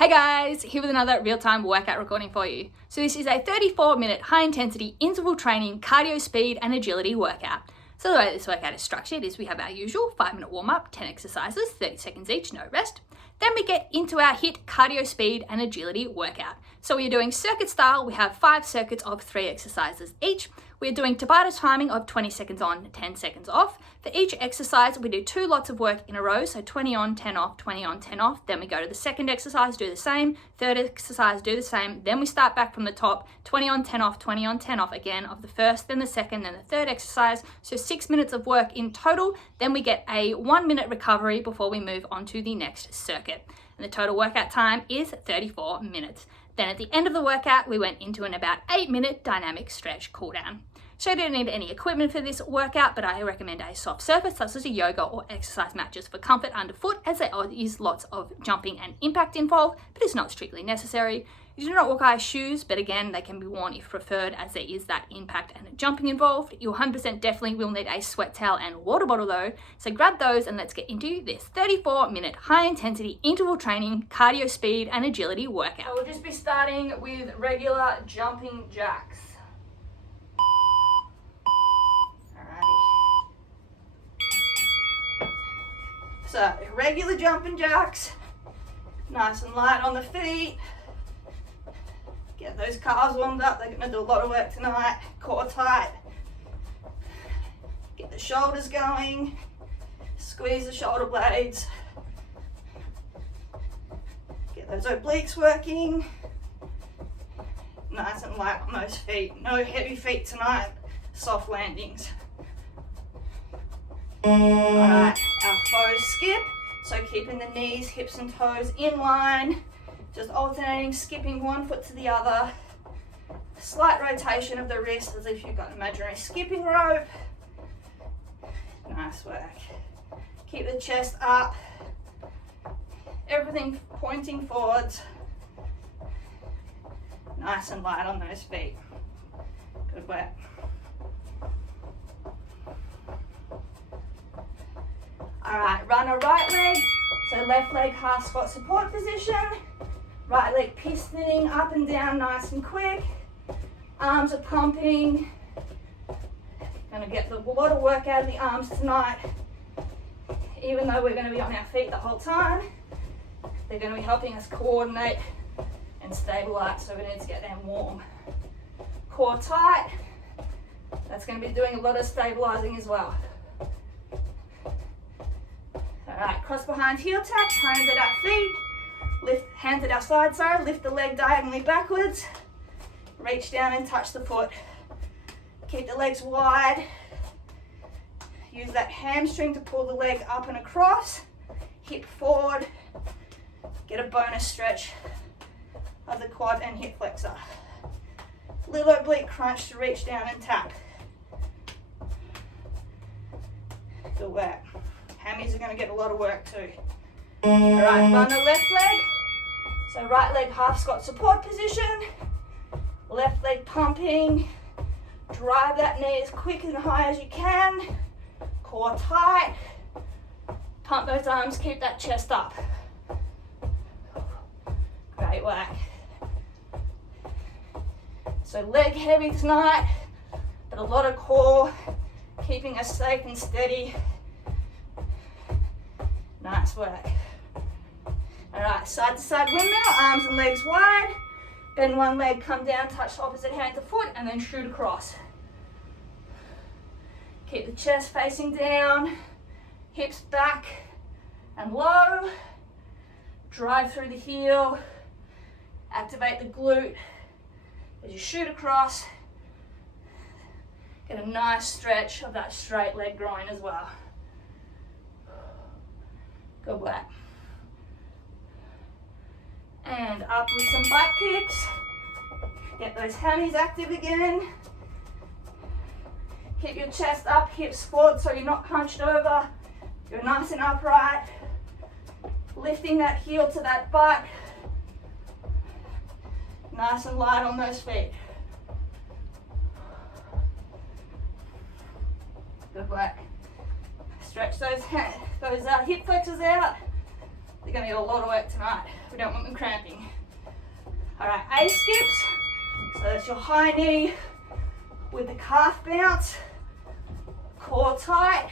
Hey guys, here with another real-time workout recording for you. So this is a 34-minute high-intensity interval training cardio speed and agility workout. So the way this workout is structured is we have our usual 5-minute warm-up, 10 exercises, 30 seconds each, no rest. Then we get into our HIIT Cardio speed and agility workout. So we are doing circuit style. We have 5 circuits of 3 exercises each. We're doing Tabata timing of 20 seconds on, 10 seconds off. For each exercise, we do 2 lots of work in a row, so 20 on, 10 off, 20 on, 10 off. Then we go to the second exercise, do the same. Third exercise, do the same. Then we start back from the top, 20 on, 10 off, 20 on, 10 off again of the first, then the second, then the third exercise. So 6 minutes of work in total. Then we get a 1-minute recovery before we move on to the next circuit. And the total workout time is 34 minutes. Then at the end of the workout, we went into an about 8-minute dynamic stretch cool down. So you don't need any equipment for this workout, but I recommend a soft surface such as a yoga or exercise mat just for comfort underfoot, as there is lots of jumping and impact involved, but it's not strictly necessary. You do not require shoes, but again, they can be worn if preferred, as there is that impact and jumping involved. You 100% definitely will need a sweat towel and water bottle though, so grab those and let's get into this 34-minute high-intensity interval training cardio speed and agility workout. So we'll just be starting with regular jumping jacks. So regular jumping jacks, nice and light on the feet. Get those calves warmed up, they're going to do a lot of work tonight. Core tight. Get the shoulders going, squeeze the shoulder blades. Get those obliques working. Nice and light on those feet. No heavy feet tonight, soft landings. Alright, our faux skip, so keeping the knees, hips and toes in line, just alternating, skipping one foot to the other, slight rotation of the wrist as if you've got an imaginary skipping rope. Nice work. Keep the chest up, everything pointing forwards, nice and light on those feet. Good work. Alright, run a right leg, so left leg half squat support position, right leg pistoning up and down nice and quick, arms are pumping, going to get a lot of work out of the arms tonight, even though we're going to be on our feet the whole time, they're going to be helping us coordinate and stabilize, so we need to get them warm. Core tight, that's going to be doing a lot of stabilizing as well. Alright, cross behind heel tap, hands at our feet, lift hands at our side, lift the leg diagonally backwards, reach down and touch the foot. Keep the legs wide, use that hamstring to pull the leg up and across, hip forward, get a bonus stretch of the quad and hip flexor. Little oblique crunch to reach down and tap. Good work. Hammies are going to get a lot of work too. Alright, run the left leg. So right leg half squat support position. Left leg pumping. Drive that knee as quick and high as you can. Core tight. Pump those arms, keep that chest up. Great work. So leg heavy tonight, but a lot of core, keeping us safe and steady. Nice work. Alright, side to side windmill, arms and legs wide. Bend one leg, come down, touch the opposite hand to foot, and then shoot across. Keep the chest facing down, hips back and low. Drive through the heel. Activate the glute as you shoot across. Get a nice stretch of that straight leg groin as well. Good work. And up with some butt kicks. Get those hammies active again. Keep your chest up, hips forward so you're not hunched over. You're nice and upright. Lifting that heel to that butt. Nice and light on those feet. Good work. Stretch those hip flexors out. They're gonna get a lot of work tonight. We don't want them cramping. All right, A skips. So that's your high knee with the calf bounce, core tight,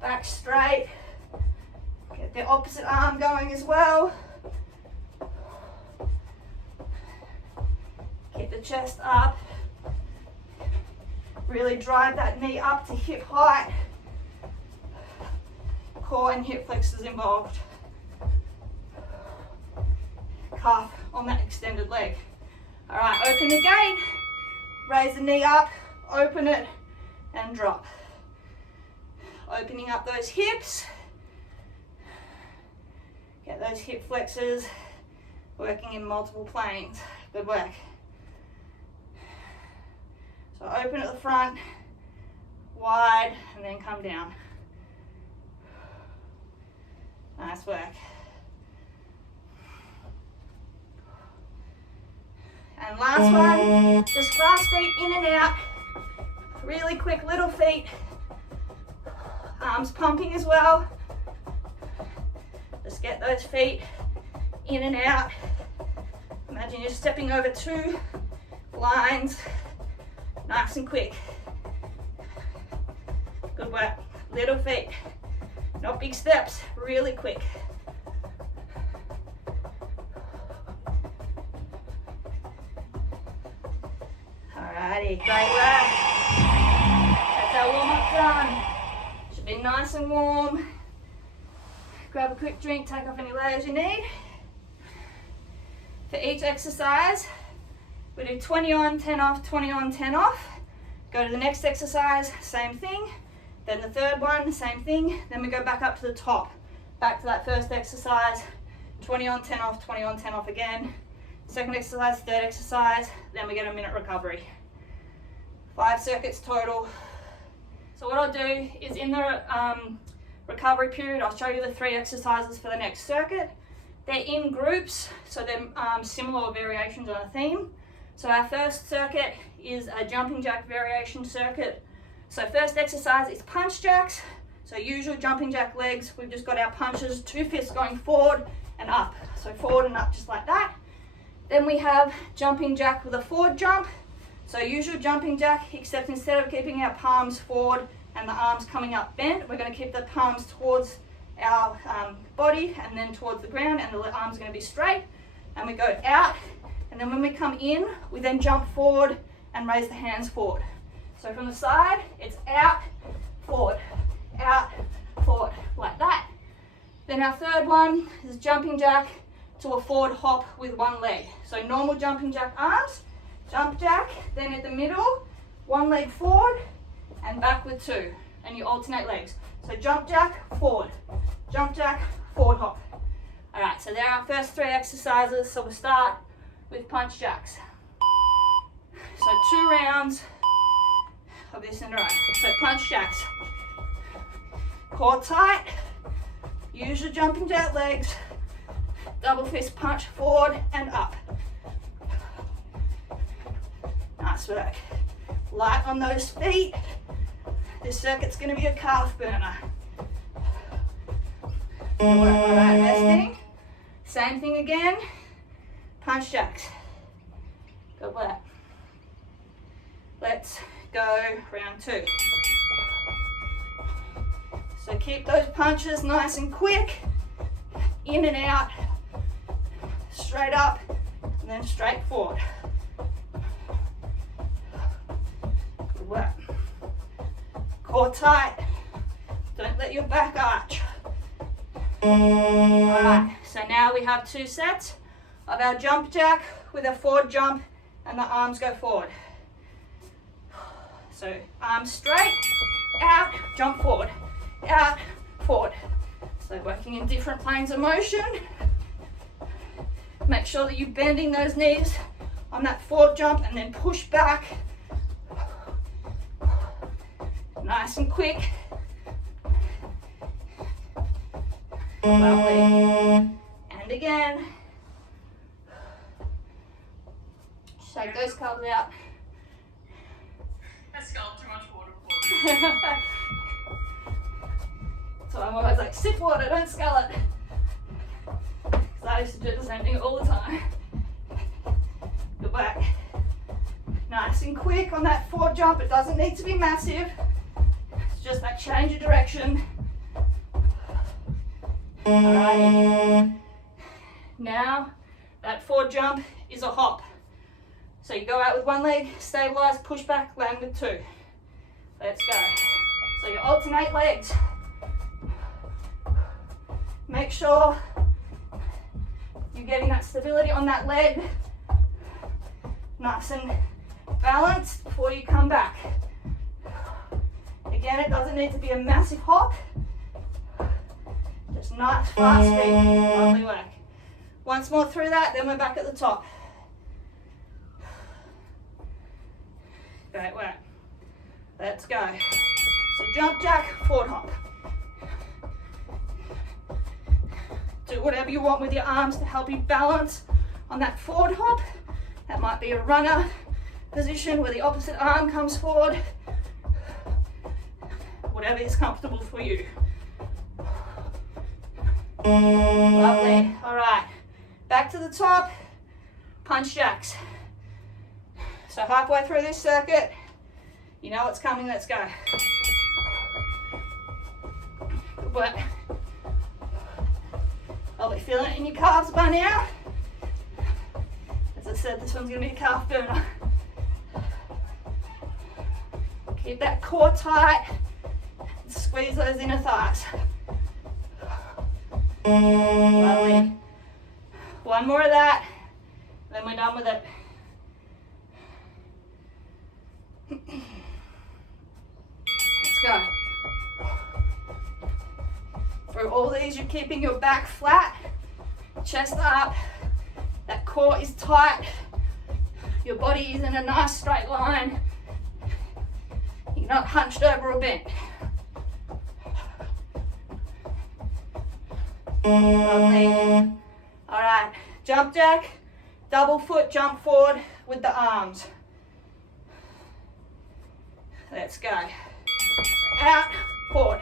back straight. Get the opposite arm going as well. Keep the chest up. Really drive that knee up to hip height. Core and hip flexors involved. Calf on that extended leg. All right, open the gate, raise the knee up, open it, and drop. Opening up those hips. Get those hip flexors working in multiple planes. Good work. So open at the front, wide, and then come down. Nice work. And last one, just fast feet in and out. Really quick little feet. Arms pumping as well. Just get those feet in and out. Imagine you're stepping over 2 lines. Nice and quick. Good work. Little feet. Not big steps, really quick. Alrighty, great work. That's our warm-up done. Should be nice and warm. Grab a quick drink, take off any layers you need. For each exercise, we do 20 on, 10 off, 20 on, 10 off. Go to the next exercise, same thing. Then the third one, same thing. Then we go back up to the top. Back to that first exercise, 20 on, 10 off, 20 on, 10 off again. Second exercise, third exercise, then we get a minute recovery. 5 circuits total. So what I'll do is in the recovery period, I'll show you the 3 exercises for the next circuit. They're in groups, so they're similar variations on a theme. So our first circuit is a jumping jack variation circuit. So first exercise is punch jacks. So usual jumping jack legs, we've just got our punches, 2 fists going forward and up. So forward and up just like that. Then we have jumping jack with a forward jump. So usual jumping jack, except instead of keeping our palms forward and the arms coming up bent, we're going to keep the palms towards our body and then towards the ground, and the arms are going to be straight. And we go out, and then when we come in, we then jump forward and raise the hands forward. So from the side, it's out, forward, like that. Then our third one is jumping jack to a forward hop with 1 leg. So normal jumping jack arms, jump jack, then at the middle, 1 leg forward and back with 2. And you alternate legs. So jump jack, forward hop. All right, so there are our first 3 exercises. So we'll start with punch jacks. So 2 rounds of this in a row. So punch jacks. Core tight, use your jumping jack legs, double fist punch forward and up. Nice work. Light on those feet. This circuit's going to be a calf burner. Good work. All right, resting. Same thing again. Punch jacks. Good work. Let's go round 2. So keep those punches nice and quick. In and out. Straight up and then straight forward. Good work. Core tight. Don't let your back arch. Alright, so now we have 2 sets of our jump jack with a forward jump and the arms go forward. So arms straight, out, jump forward, out, forward. So working in different planes of motion. Make sure that you're bending those knees on that forward jump and then push back. Nice and quick. Lovely. And again. Shake those calves out. I sculled too much water before. So I'm always like, sip water, don't scull it. So I used to do the same thing all the time. Good work. Nice and quick on that forward jump. It doesn't need to be massive. It's just that change of direction. Alright. Now that forward jump is a hop. So you go out with one leg, stabilize, push back, land with two. Let's go. So you alternate legs. Make sure you're getting that stability on that leg. Nice and balanced before you come back. Again, it doesn't need to be a massive hop. Just nice, fast speed. Lovely work. Once more through that, then we're back at the top. Great work. Let's go. So jump jack, forward hop. Do whatever you want with your arms to help you balance on that forward hop. That might be a runner position where the opposite arm comes forward. Whatever is comfortable for you. Lovely. All right. Back to the top. Punch jacks. So halfway through this circuit, you know what's coming. Let's go. Good work. I'll be feeling it in your calves by now. As I said, this one's going to be a calf burner. Keep that core tight. Squeeze those inner thighs. Lovely. One more of that, then we're done with it. Let's go. Through all these, you're keeping your back flat, chest up, that core is tight, your body is in a nice straight line, you're not hunched over or bent. Lovely. Alright, jump jack, double foot jump forward with the arms. Let's go. Out, forward.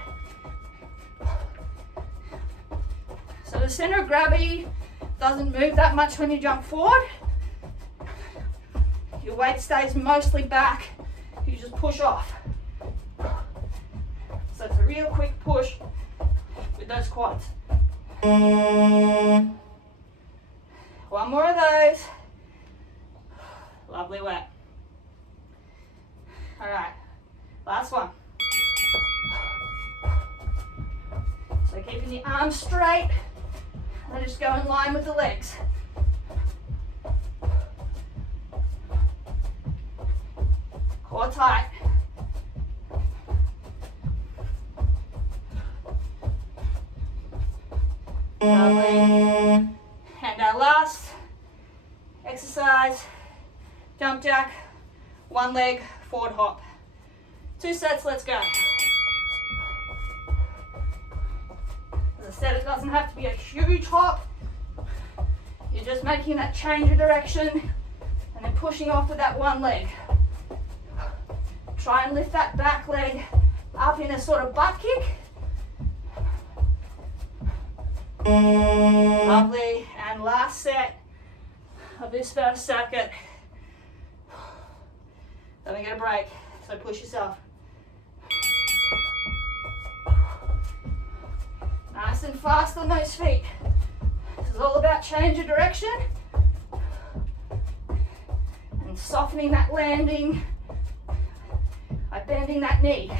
So the center of gravity doesn't move that much when you jump forward. Your weight stays mostly back. You just push off. So it's a real quick push with those quads. One more of those. Lovely work. All right, last one. So keeping the arms straight, and just go in line with the legs. Core tight. Lovely. And our last exercise, jump jack, one leg, forward hop. 2 sets, let's go. As I said, it doesn't have to be a huge hop. You're just making that change of direction and then pushing off with that one leg. Try and lift that back leg up in a sort of butt kick. Lovely. And last set of this first circuit. Then we get a break, so push yourself. Nice and fast on those feet. This is all about change of direction and softening that landing by bending that knee.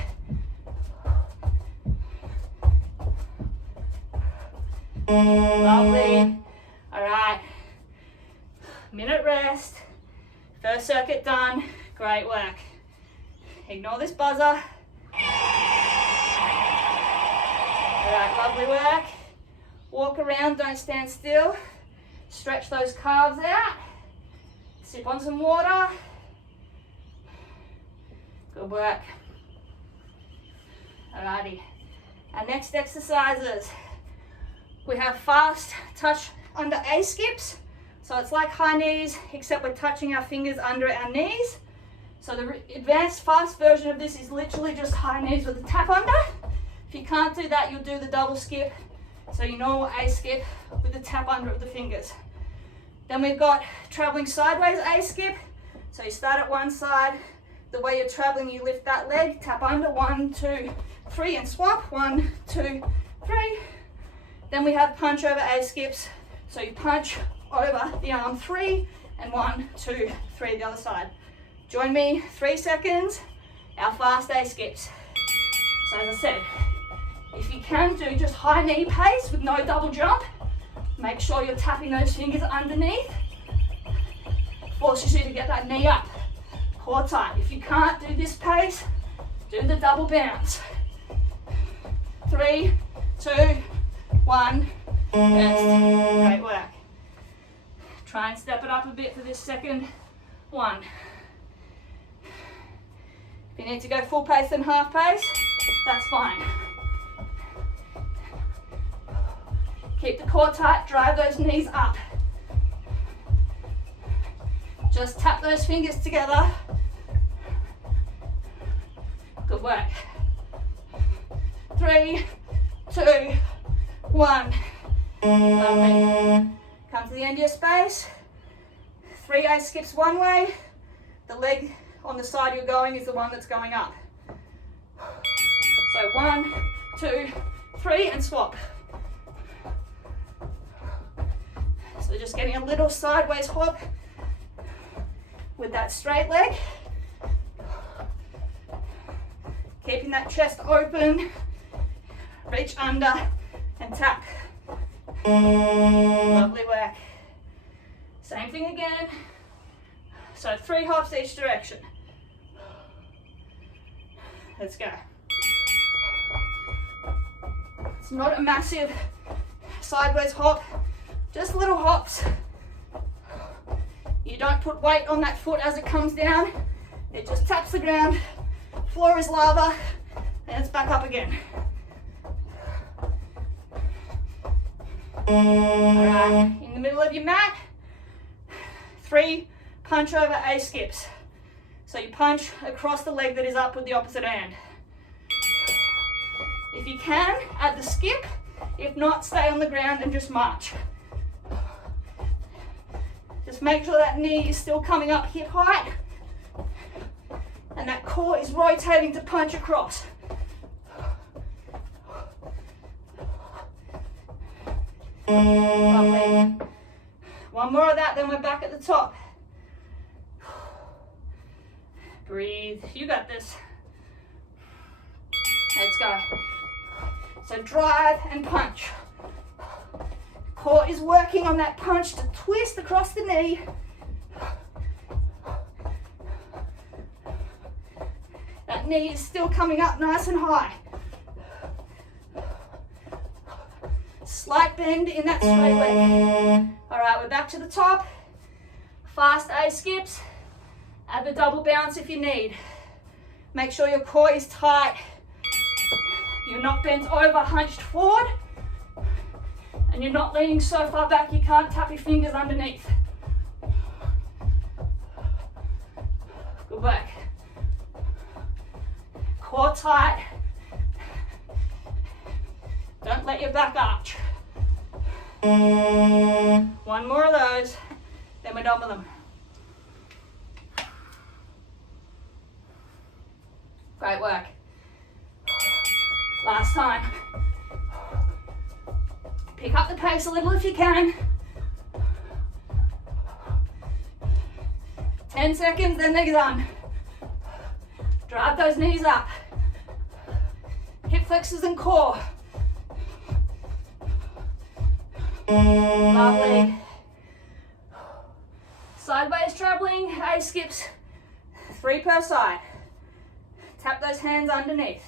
Lovely. All right. Minute rest. First circuit done. Great work. Ignore this buzzer. All right, lovely work. Walk around, don't stand still. Stretch those calves out. Sip on some water. Good work. Alrighty. Our next exercises. We have fast touch under A skips. So it's like high knees, except we're touching our fingers under our knees. So the advanced fast version of this is literally just high knees with a tap under. If you can't do that, you'll do the double skip So your normal A skip with the tap under of the fingers. Then we've got traveling sideways A skip. So you start at one side. The way you're traveling, you lift that leg, tap under, 1, 2, 3, and swap, 1, 2, 3. Then we have punch over A skips. So you punch over the arm 3, and 1, 2, 3 the other side. Join me, 3 seconds, our fast A skips. So as I said, if you can do just high knee pace with no double jump, make sure you're tapping those fingers underneath. Forces you to get that knee up, core tight. If you can't do this pace, do the double bounce. 3, 2, 1, rest. Great work. Try and step it up a bit for this second one. If you need to go full pace and half pace, that's fine. Keep the core tight, drive those knees up. Just tap those fingers together. Good work. 3, 2, 1. Lovely. Come to the end of your space. 3 A skips one way. The leg on the side you're going is the one that's going up. So 1, 2, 3, and swap. So just getting a little sideways hop with that straight leg. Keeping that chest open. Reach under and tap. Lovely work. Same thing again. So 3 hops each direction. Let's go. It's not a massive sideways hop, just little hops. You don't put weight on that foot as it comes down. It just taps the ground. Floor is lava, and it's back up again. Alright, in the middle of your mat, 3 punch over A skips. So you punch across the leg that is up with the opposite hand. If you can, add the skip. If not, stay on the ground and just march. Just make sure that knee is still coming up hip height and that core is rotating to punch across. Lovely. One more of that, then we're back at the top. Breathe, you got this. Let's go. So drive and punch. Core is working on that punch to twist across the knee. That knee is still coming up nice and high. Slight bend in that straight leg. All right, we're back to the top. Fast A skips. Add the double bounce if you need. Make sure your core is tight. You're not bent over, hunched forward. And you're not leaning so far back you can't tap your fingers underneath. Good work. Core tight. Don't let your back arch. One more of those, then we're done with them. Great work. Last time. Pick up the pace a little if you can. 10 seconds, then they're done. Drive those knees up. Hip flexors and core. Lovely. Sideways traveling, A skips, 3 per side. Tap those hands underneath.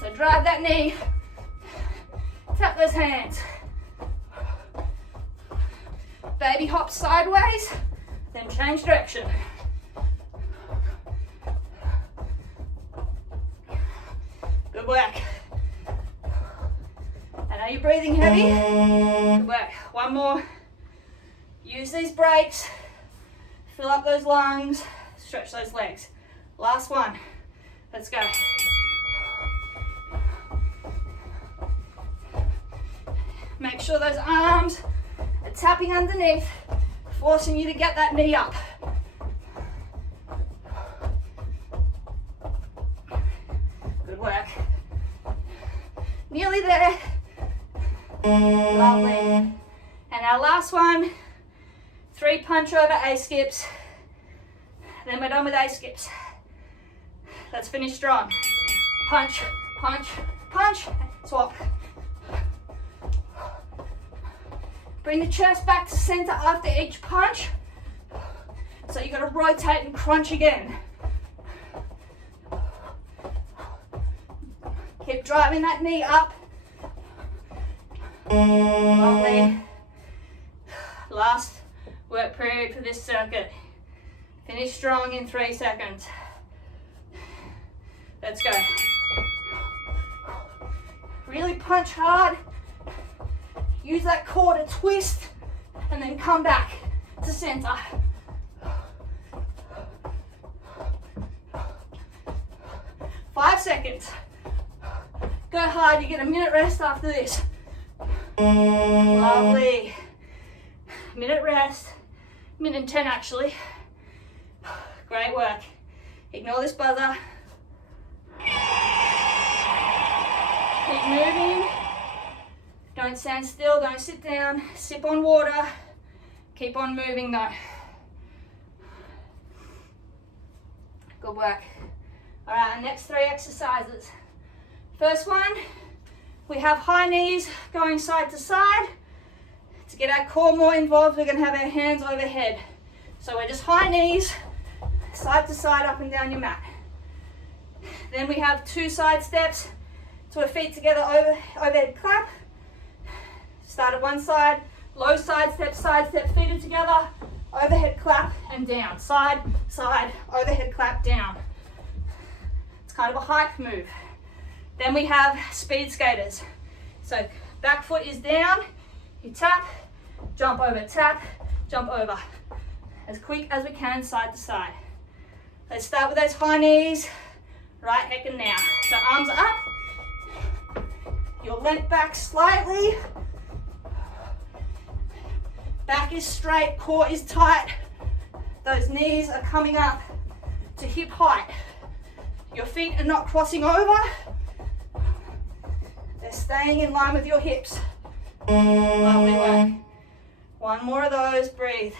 So drive that knee. Tap those hands. Baby hop sideways, then change direction. Good work. And are you breathing heavy? Good work. One more. Use these breaks. Fill up those lungs. Stretch those legs. Last one. Let's go. Make sure those arms are tapping underneath, forcing you to get that knee up. Good work. Nearly there. Lovely. And our last one, 3 punch over A skips. Then we're done with A skips. Let's finish strong. Punch, punch, punch, swap. Bring the chest back to center after each punch. So you gotta rotate and crunch again. Keep driving that knee up. Lovely. Last work period for this circuit. Finish strong in 3 seconds. Let's go. Really punch hard. Use that core to twist and then come back to center. 5 seconds. Go hard, you get a minute rest after this. Lovely. Minute rest. Minute and 10 actually. Great work. Ignore this buzzer. Keep moving. Don't stand still, don't sit down. Sip on water. Keep on moving though. Good work. All right, our next 3 exercises. First one, we have high knees going side to side. To get our core more involved, we're gonna have our hands overhead. So we're just high knees, side to side, up and down your mat. Then we have 2 side steps to our feet together, overhead clap. Start at one side, low side step, feet are together, overhead clap and down. Side, side, overhead clap, down. It's kind of a hike move. Then we have speed skaters. So back foot is down, you tap, jump over, tap, jump over. As quick as we can, side to side. Let's start with those high knees, right neck and now. So arms are up, you're leant back slightly, back is straight, core is tight, those knees are coming up to hip height. Your feet are not crossing over, they're staying in line with your hips. Lovely work. One more of those, breathe.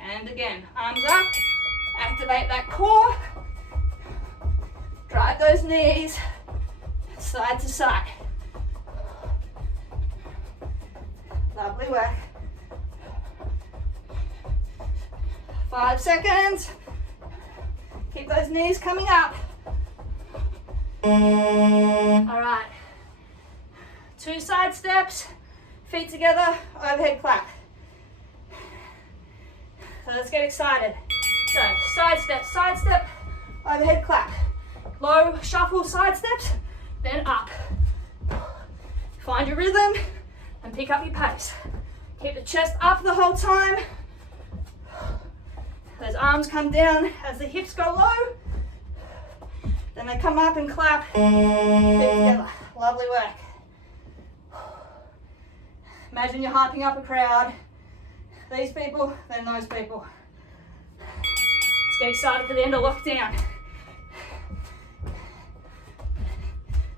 And again, arms up, activate that core, drive those knees side to side. Lovely work. 5 seconds. Keep those knees coming up. All right. 2 side steps, feet together, overhead clap. So let's get excited. So side step, overhead clap. Low shuffle side steps, then up. Find your rhythm and pick up your pace. Keep the chest up the whole time. Those arms come down as the hips go low. Then they come up and clap. Feet together. Lovely work. Imagine you're hyping up a crowd. These people, then those people. Let's get excited for the end of lockdown.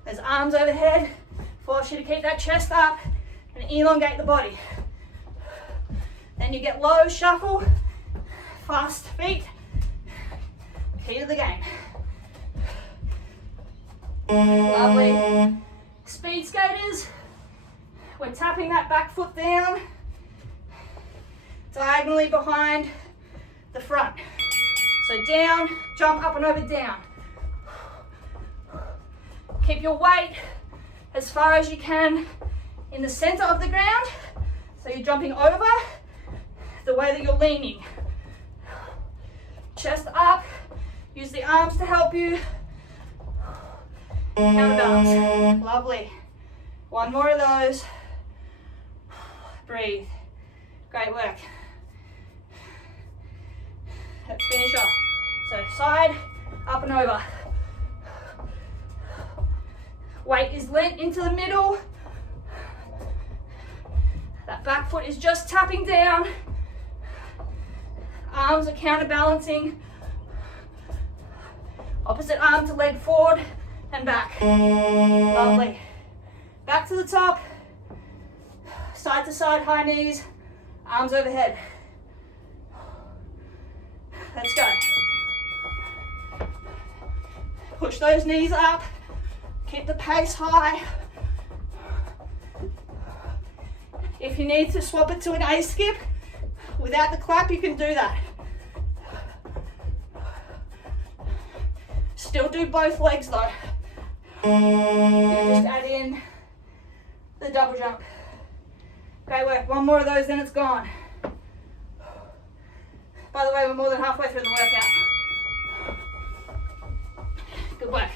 Those arms overhead, force you to keep that chest up and elongate the body. Then you get low shuffle, fast feet, key to the game. Lovely. Speed skaters, we're tapping that back foot down, diagonally behind the front. So down, jump up and over, down. Keep your weight as far as you can in the center of the ground. So you're jumping over the way that you're leaning. Chest up, use the arms to help you. Counterbalance, lovely. One more of those. Breathe, great work. Let's finish off. So side, up and over. Weight is lent into the middle. That back foot is just tapping down. Arms are counterbalancing. Opposite arm to leg forward and back. Lovely. Back to the top. Side to side, high knees. Arms overhead. Let's go. Push those knees up. Keep the pace high. If you need to swap it to an A skip, without the clap, you can do that. Still do both legs though. You just add in the double jump. Great work. One more of those, then it's gone. By the way, we're more than halfway through the workout. Good work.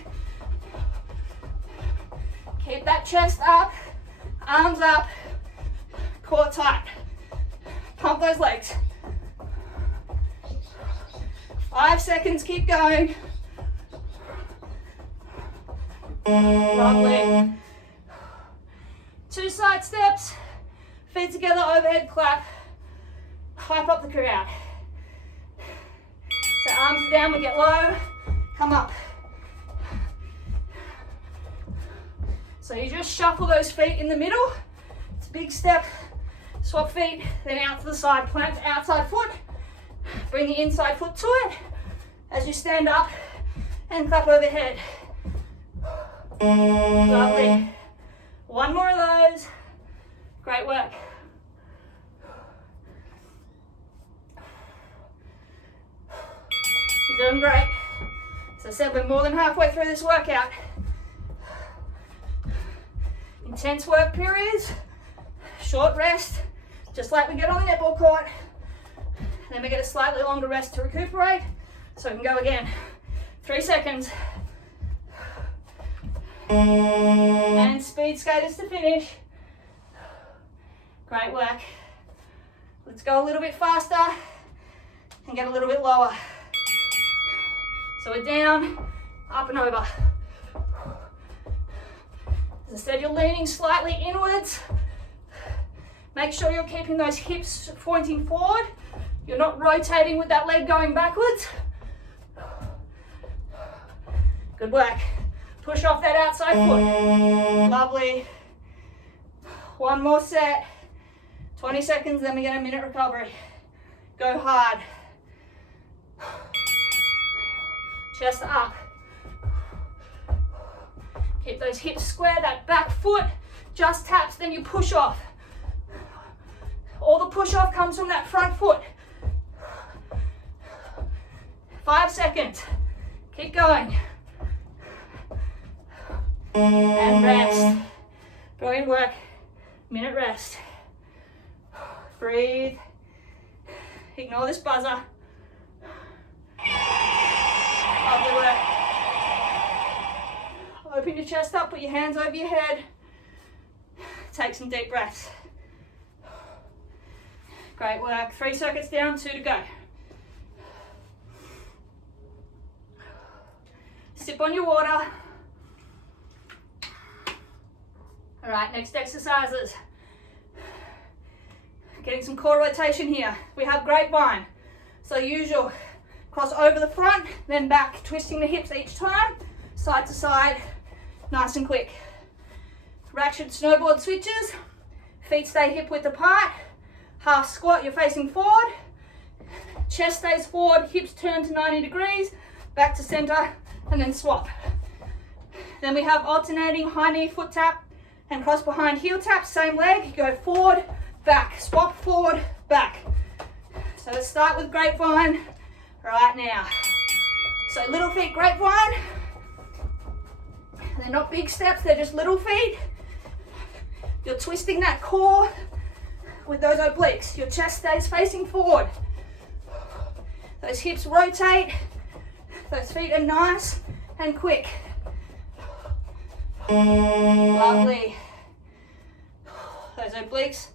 Keep that chest up, arms up, core tight. Pump those legs. 5 seconds, keep going. Lovely. 2 side steps, feet together, overhead clap. Hype up the crowd. So arms are down, we get low, come up. So you just shuffle those feet in the middle. It's a big step. Swap feet, then out to the side. Plant the outside foot. Bring the inside foot to it as you stand up and clap overhead. Lovely. One more of those. Great work. You're doing great. As I said, we're more than halfway through this workout. Intense work periods, short rest, just like we get on the netball court. Then we get a slightly longer rest to recuperate, so we can go again. 3 seconds. And speed skaters to finish. Great work. Let's go a little bit faster and get a little bit lower. So we're down, up and over. As I said, you're leaning slightly inwards. Make sure you're keeping those hips pointing forward. You're not rotating with that leg going backwards. Good work. Push off that outside foot. Lovely. One more set. 20 seconds, then we get a minute recovery. Go hard. Chest up. Keep those hips square, that back foot just taps, then you push off. All the push off comes from that front foot. 5 seconds. Keep going. And rest. Brilliant work. Minute rest. Breathe. Ignore this buzzer. Lovely work. Open your chest up, put your hands over your head. Take some deep breaths. Great work. 3 circuits down, 2 to go. Sip on your water. All right, next exercises. Getting some core rotation here. We have grapevine. So usual, cross over the front, then back, twisting the hips each time, side to side, nice and quick. Ratchet snowboard switches, feet stay hip width apart, half squat, you're facing forward, chest stays forward, hips turn to 90 degrees, back to center, and then swap. Then we have alternating high knee foot tap and cross behind heel tap, same leg, you go forward, back, swap forward, back. So let's start with grapevine right now. So little feet grapevine. They're not big steps, they're just little feet. You're twisting that core with those obliques. Your chest stays facing forward. Those hips rotate. Those feet are nice and quick. Lovely. Those obliques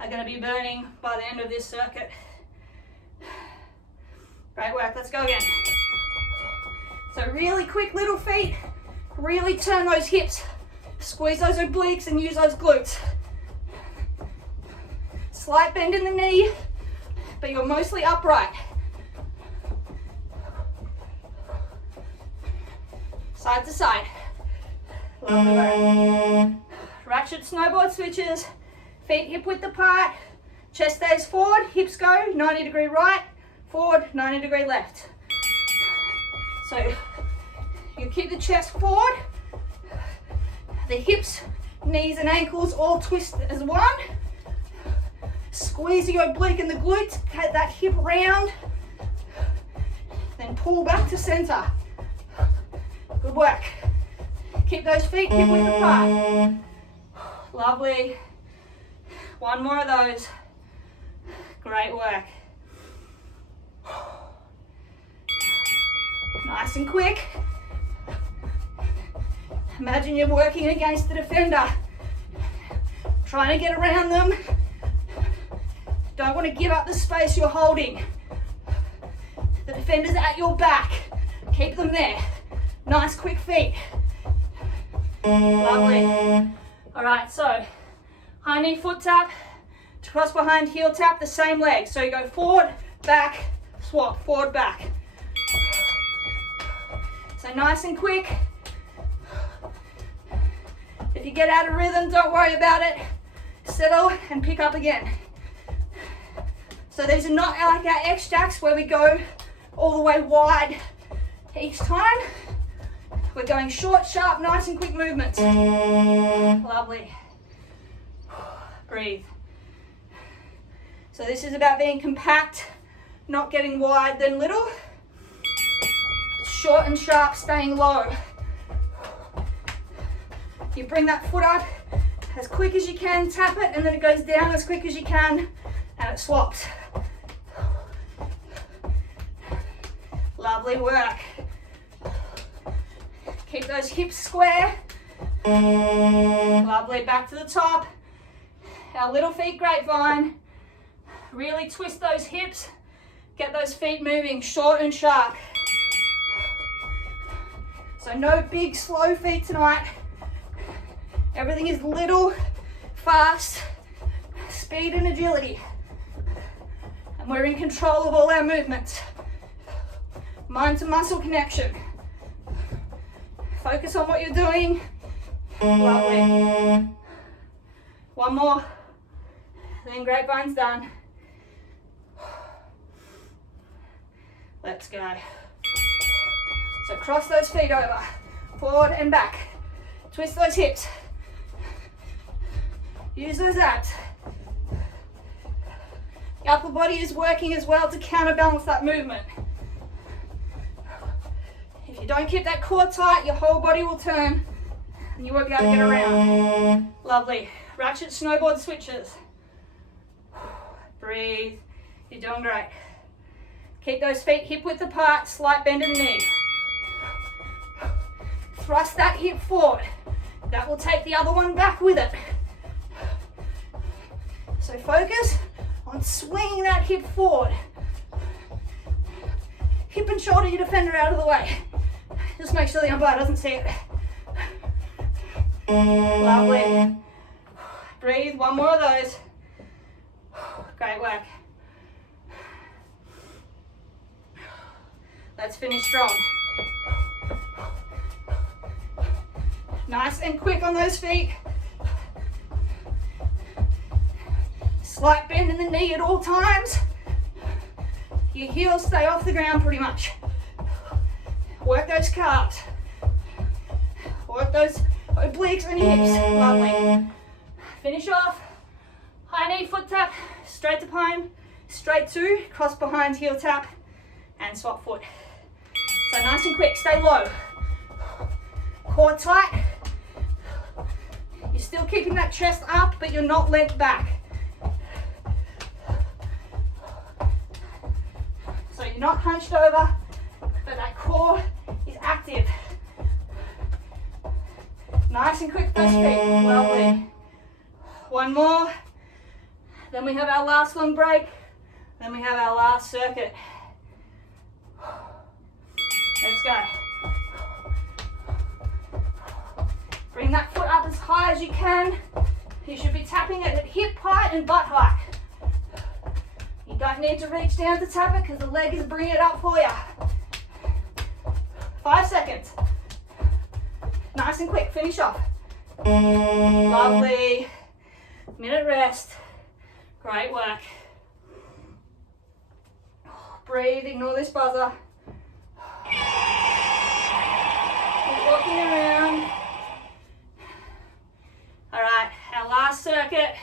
are going to be burning by the end of this circuit. Great work, let's go again. So really quick little feet, really turn those hips Squeeze those obliques and use those glutes. Slight bend in the knee, but you're mostly upright. Side to side. Lovely work. Ratchet snowboard switches. Feet hip width apart. Chest stays forward. Hips go 90-degree right, forward, 90-degree left. So you keep the chest forward. The hips, knees and ankles all twist as one. Squeeze your oblique and the glutes. Get that hip round. Then pull back to center. Good work. Keep those feet hip width apart. Lovely. One more of those. Great work. Nice and quick. Imagine you're working against the defender. Trying to get around them. Don't want to give up the space you're holding. The defender's at your back. Keep them there. Nice quick feet. Lovely. All right, so high knee foot tap to cross behind heel tap, the same leg. So you go forward, back, swap, forward, back. So nice and quick. If you get out of rhythm, don't worry about it. Settle and pick up again. So these are not like our X jacks where we go all the way wide each time. We're going short, sharp, nice and quick movements. Lovely. Breathe. So this is about being compact, not getting wide then little. Short and sharp, staying low. You bring that foot up as quick as you can, tap it, and then it goes down as quick as you can, and it swaps. Lovely work. Keep those hips square. Lovely, back to the top. Our little feet grapevine. Really twist those hips. Get those feet moving, short and sharp. So no big slow feet tonight. Everything is little, fast, speed and agility. And we're in control of all our movements. Mind to muscle connection. Focus on what you're doing. Lovely. One more, then grapevine's done. Let's go. So cross those feet over, forward and back. Twist those hips. Use those abs. The upper body is working as well to counterbalance that movement. If you don't keep that core tight, your whole body will turn and you won't be able to get around. Lovely. Ratchet snowboard switches. Breathe. You're doing great. Keep those feet hip width apart, slight bend in the knee. Thrust that hip forward. That will take the other one back with it. So focus on swinging that hip forward. Hip and shoulder your defender out of the way. Just make sure the umpire doesn't see it. Lovely. Breathe, one more of those. Great work. Let's finish strong. Nice and quick on those feet. Slight bend in the knee at all times. Your heels stay off the ground pretty much. Work those calves. Work those obliques and hips. Lovely. Finish off. High knee foot tap, straight to pine, straight to, cross behind heel tap, and swap foot. So nice and quick, stay low. Core tight. You're still keeping that chest up, but you're not leant back. So you're not hunched over, but that core is active. Nice and quick, those feet. Lovely. One more. Then we have our last long break. Then we have our last circuit. Let's go. Bring that foot up as high as you can. You should be tapping it at hip height and butt height. You don't need to reach down to tap it because the leg is bringing it up for you. 5 seconds. Nice and quick, finish off. Lovely. Minute rest. Great work. Breathe, ignore this buzzer. Keep walking around. All right, our last circuit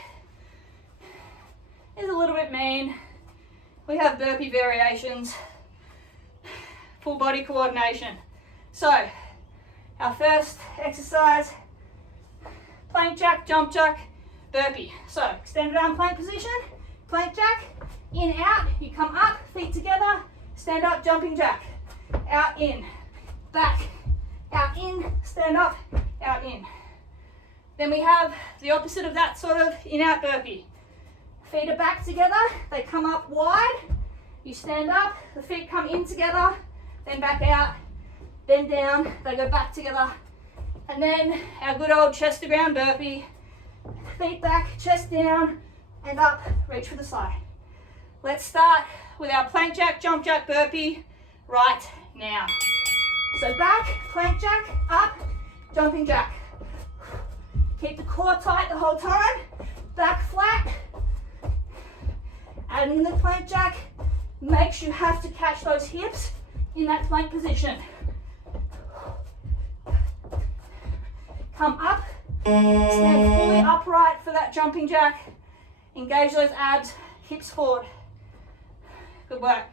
is a little bit mean. We have burpee variations, full body coordination. So, our first exercise, plank jack, jump jack, burpee. So, extended arm plank position, plank jack, in, out, you come up, feet together, stand up, jumping jack, out, in, back, out, in, stand up, out, in. Then we have the opposite of that, sort of in-out burpee. Feet are back together, they come up wide, you stand up, the feet come in together, then back out, then down, they go back together. And then our good old chest to ground burpee, feet back, chest down, and up, reach for the side. Let's start with our plank jack, jump jack burpee right now. So back, plank jack, up, jumping jack. Keep the core tight the whole time, back flat. Adding the plank jack, makes you have to catch those hips in that plank position. Come up, stand fully upright for that jumping jack. Engage those abs, hips forward. Good work.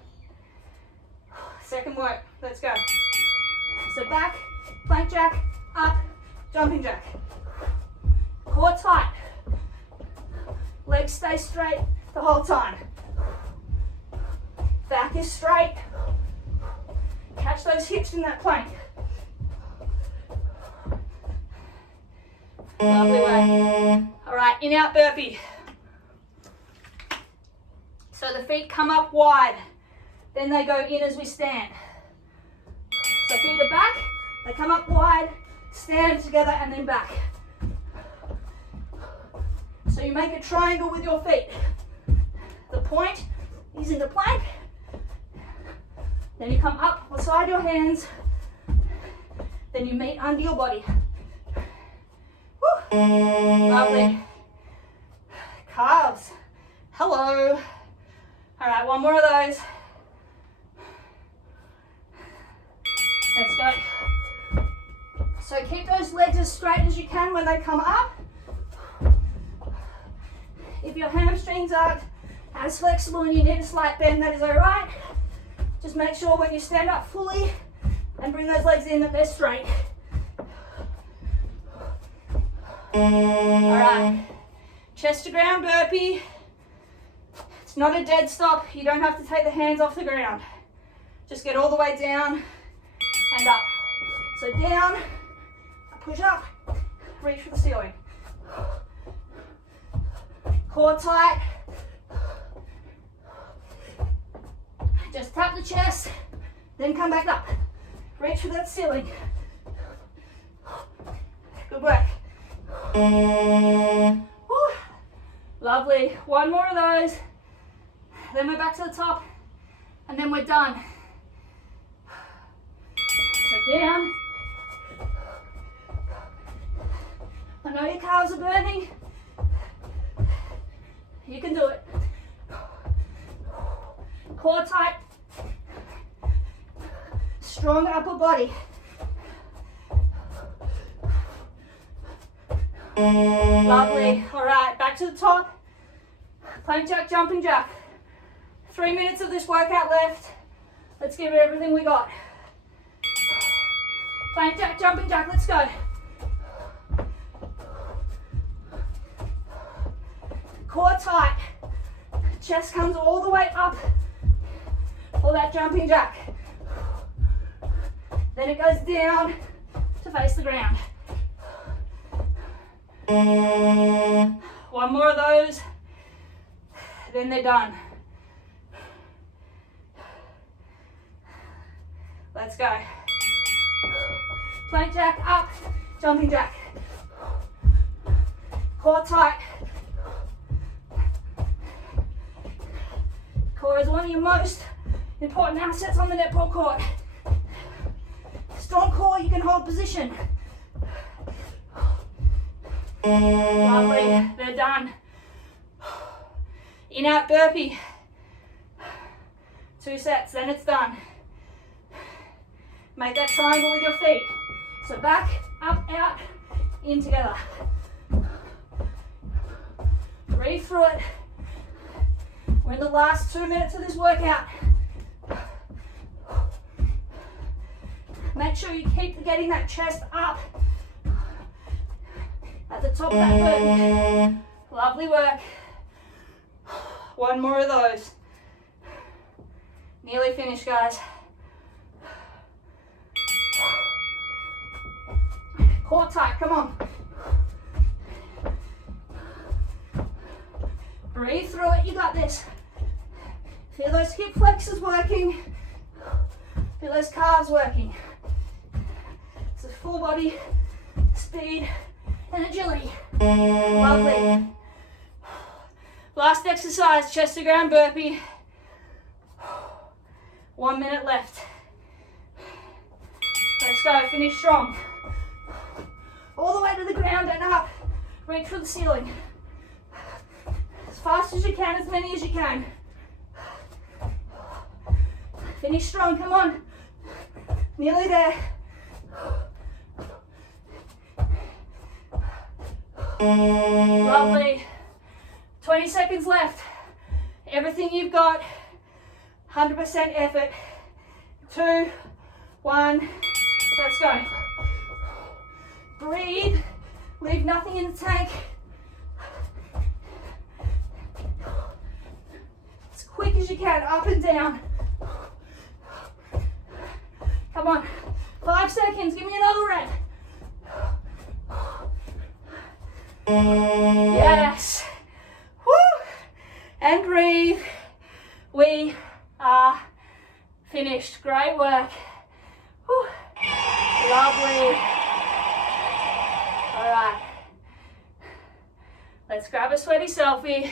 Second work, let's go. So back, plank jack, up, jumping jack. Core tight. Legs stay straight the whole time. Back is straight. Catch those hips in that plank. Lovely work. All right, in-out burpee. So the feet come up wide, then they go in as we stand. So feet are back, they come up wide, stand together and then back. So you make a triangle with your feet. The point is in the plank, then you come up beside your hands, then you meet under your body. Woo. Lovely. Calves. Hello. All right, one more of those. Let's go. So keep those legs as straight as you can when they come up. If your hamstrings aren't as flexible and you need a slight bend, that is all right. Just make sure when you stand up fully and bring those legs in that they're straight. All right, chest to ground burpee. It's not a dead stop. You don't have to take the hands off the ground. Just get all the way down and up. So down, push up, reach for the ceiling. Core tight. Just tap the chest, then come back up. Reach for that ceiling. Good work. Woo. Lovely. One more of those. Then we're back to the top, and then we're done. So down. I know your calves are burning. You can do it. Core tight. Strong upper body. Lovely. All right, back to the top. Plank jack, jumping jack. 3 minutes of this workout left. Let's give it everything we got. Plank jack, jumping jack, let's go. Core tight. Chest comes all the way up for that jumping jack. Then it goes down to face the ground. One more of those, then they're done. Let's go. Plank jack, up, jumping jack. Core tight. Core is one of your most important assets on the netball court. Strong core, you can hold position. Lovely, they're done. In out burpee. 2 sets, then it's done. Make that triangle with your feet. So back, up, out, in together. Breathe through it. We're in the last 2 minutes of this workout. Make sure you keep getting that chest up at the top of that burpee. Lovely work. 1 more of those. Nearly finished, guys. Core tight, come on. Breathe through it, you got this. Feel those hip flexors working. Feel those calves working. It's a full body speed and agility. Lovely. Last exercise, chest to ground burpee. 1 minute left. Let's go, finish strong. All the way to the ground and up. Reach for the ceiling. As fast as you can, as many as you can. Finish strong, come on. Nearly there. Lovely. 20 seconds left. Everything you've got. 100% effort. 2, 1. Let's go. Breathe. Leave nothing in the tank. As quick as you can, up and down. Come on. 5 seconds. Give me another rep. Yes. Woo. And breathe. We are finished. Great work. Woo. Lovely. All right. Let's grab a sweaty selfie.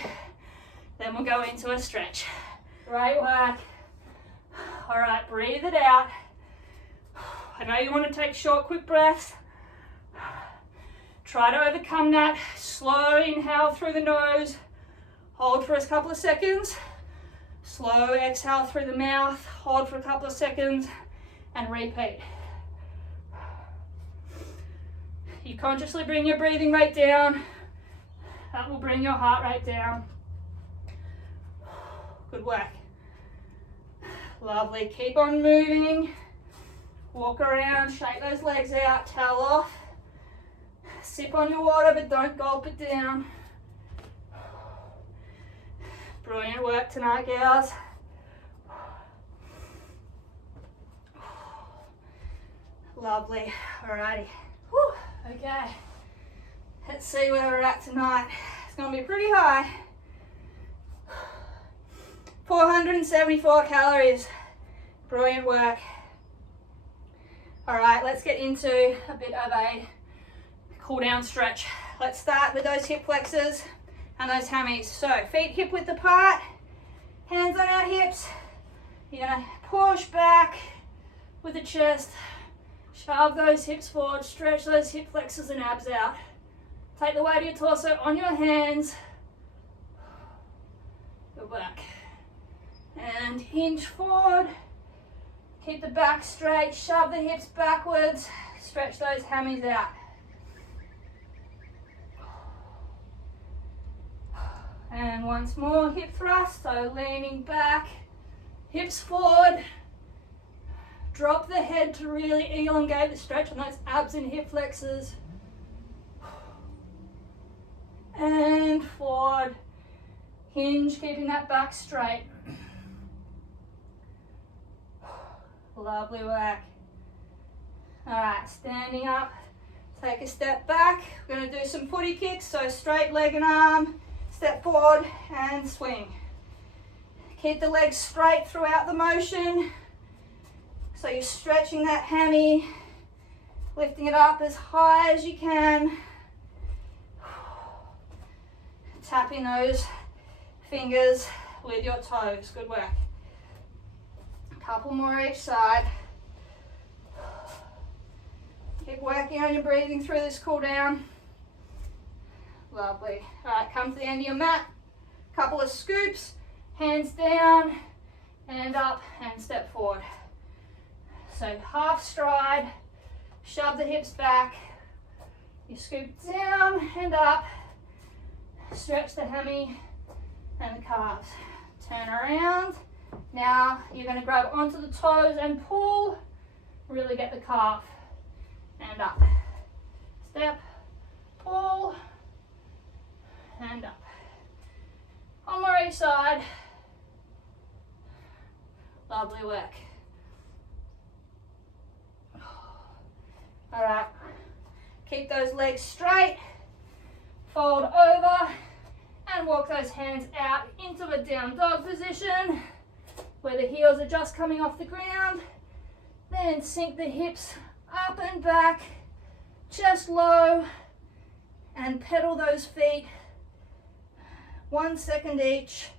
Then we'll go into a stretch. Great work. All right, breathe it out. I know you want to take short, quick breaths. Try to overcome that. Slow inhale through the nose. Hold for a couple of seconds. Slow exhale through the mouth. Hold for a couple of seconds and repeat. You consciously bring your breathing rate down. That will bring your heart rate down. Good work. Lovely. Keep on moving. Walk around, shake those legs out, towel off. Sip on your water, but don't gulp it down. Brilliant work tonight, girls. Lovely. Alrighty. Whew. Okay. Let's see where we're at tonight. It's going to be pretty high. 474 calories. Brilliant work. All right, let's get into a bit of a cool down stretch. Let's start with those hip flexors and those hammies. So feet hip width apart, hands on our hips. You're gonna push back with the chest, shove those hips forward, stretch those hip flexors and abs out. Take the weight of your torso on your hands. Good work. And hinge forward. Keep the back straight, shove the hips backwards, stretch those hammies out. And once more, hip thrust, so leaning back, hips forward. Drop the head to really elongate the stretch on those abs and hip flexors. And forward, hinge, keeping that back straight. Lovely work. All right, standing up, take a step back. We're going to do some footy kicks, so straight leg and arm, step forward and swing. Keep the legs straight throughout the motion. So you're stretching that hammy, lifting it up as high as you can. tapping those fingers with your toes. Good work. A couple more each side. Keep working on your breathing through this cool down. Lovely. All right, come to the end of your mat. Couple of scoops, hands down and up and step forward. So half stride, shove the hips back. You scoop down and up, stretch the hammy and the calves. Turn around. Now you're going to grab onto the toes and pull. Really get the calf and up. Step, pull, and up. One more each side. Lovely work. All right. Keep those legs straight. Fold over and walk those hands out into a down dog position where the heels are just coming off the ground. Then sink the hips up and back, chest low, and pedal those feet 1 second each,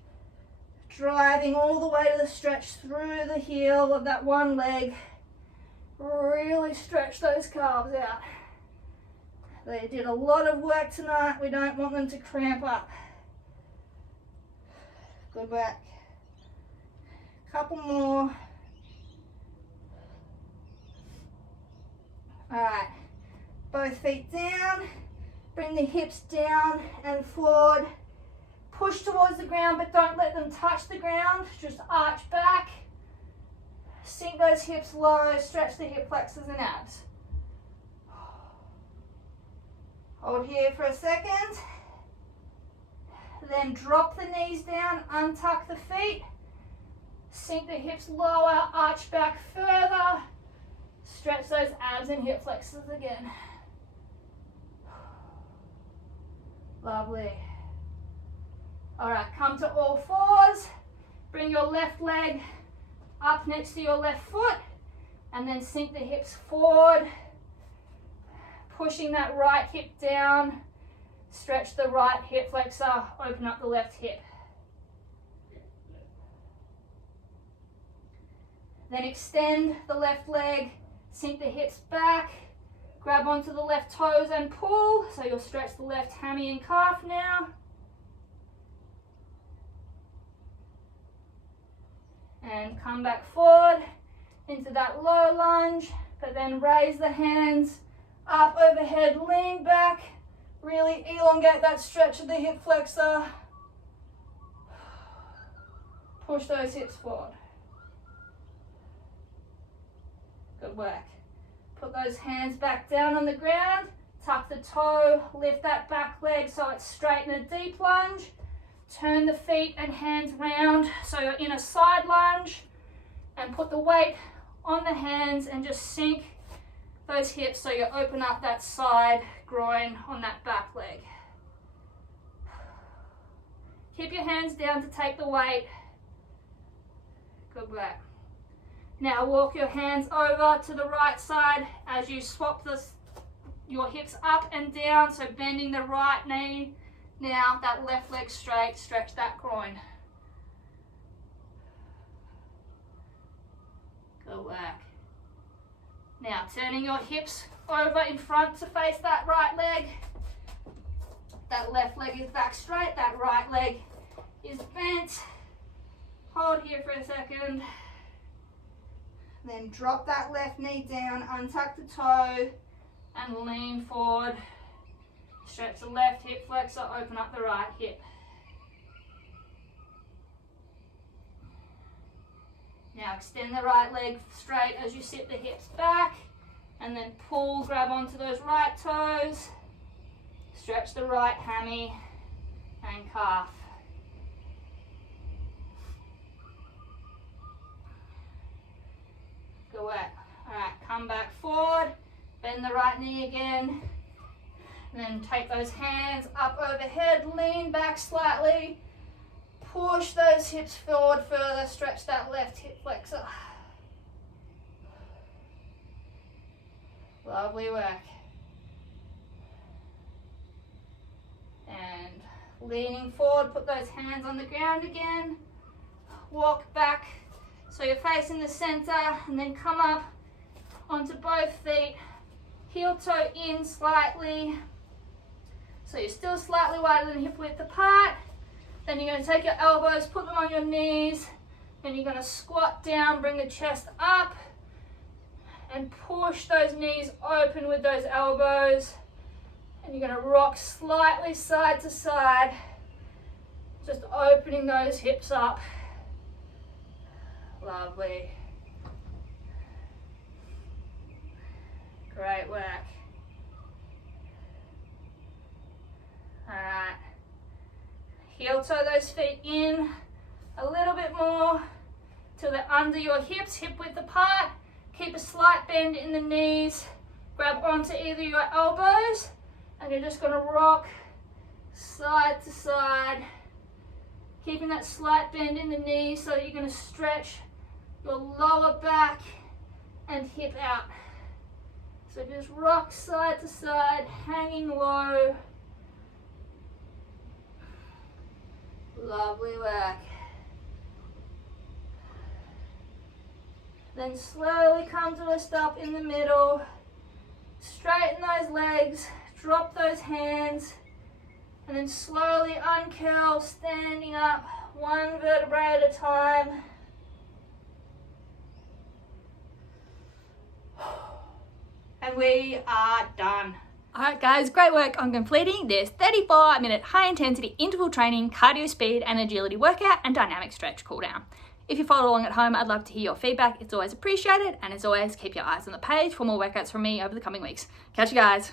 driving all the way to the stretch through the heel of that one leg. Really stretch those calves out. They did a lot of work tonight. We don't want them to cramp up. Good work. Couple more. All right, both feet down, bring the hips down and forward. Push towards the ground, but don't let them touch the ground. Just arch back. Sink those hips low, stretch the hip flexors and abs. Hold here for a second. Then drop the knees down, untuck the feet. Sink the hips lower, arch back further. Stretch those abs and hip flexors again. Lovely. All right, come to all fours. Bring your left leg up next to your left foot and then sink the hips forward. Pushing that right hip down. Stretch the right hip flexor, open up the left hip. Then extend the left leg, sink the hips back, grab onto the left toes and pull. So you'll stretch the left hammy and calf now. And come back forward into that low lunge, but then raise the hands up overhead, lean back, really elongate that stretch of the hip flexor. Push those hips forward. Good work. Put those hands back down on the ground, tuck the toe, lift that back leg so it's straight in a deep lunge. Turn the feet and hands round so you're in a side lunge, and put the weight on the hands and just sink those hips so you open up that side groin on that back leg. Keep your hands down to take the weight. Good work. Now walk your hands over to the right side as you swap your hips up and down, so bending the right knee. Now that left leg straight, stretch that groin. Good work. Now turning your hips over in front to face that right leg. That left leg is back straight, that right leg is bent. Hold here for a second. Then drop that left knee down, untuck the toe and lean forward. Stretch the left hip flexor, open up the right hip. Now extend the right leg straight as you sit the hips back, and then pull, grab onto those right toes. Stretch the right hammy and calf. Good work. All right, come back forward, bend the right knee again. Then take those hands up overhead, lean back slightly, push those hips forward further, stretch that left hip flexor. Lovely work. And Leaning forward, put those hands on the ground again. Walk back so you're facing the center, and then come up onto both feet. Heel toe in slightly. So you're still slightly wider than hip width apart. Then you're going to take your elbows, put them on your knees, and you're going to squat down, bring the chest up, and push those knees open with those elbows. And you're going to rock slightly side to side, just opening those hips up. Lovely. Great work. All right. Heel toe those feet in a little bit more till they're under your hips, hip width apart. Keep a slight bend in the knees. Grab onto either your elbows, and you're just going to rock side to side, keeping that slight bend in the knees so that you're going to stretch your lower back and hip out. So just rock side to side, hanging low. Lovely work. Then slowly come to a stop in the middle. Straighten those legs, drop those hands, and then slowly uncurl, standing up, one vertebrae at a time. And we are done. All right, guys, great work on completing this 34-minute high-intensity interval training, cardio speed and agility workout and dynamic stretch cooldown. If you followed along at home, I'd love to hear your feedback. It's always appreciated. And as always, keep your eyes on the page for more workouts from me over the coming weeks. Catch you guys.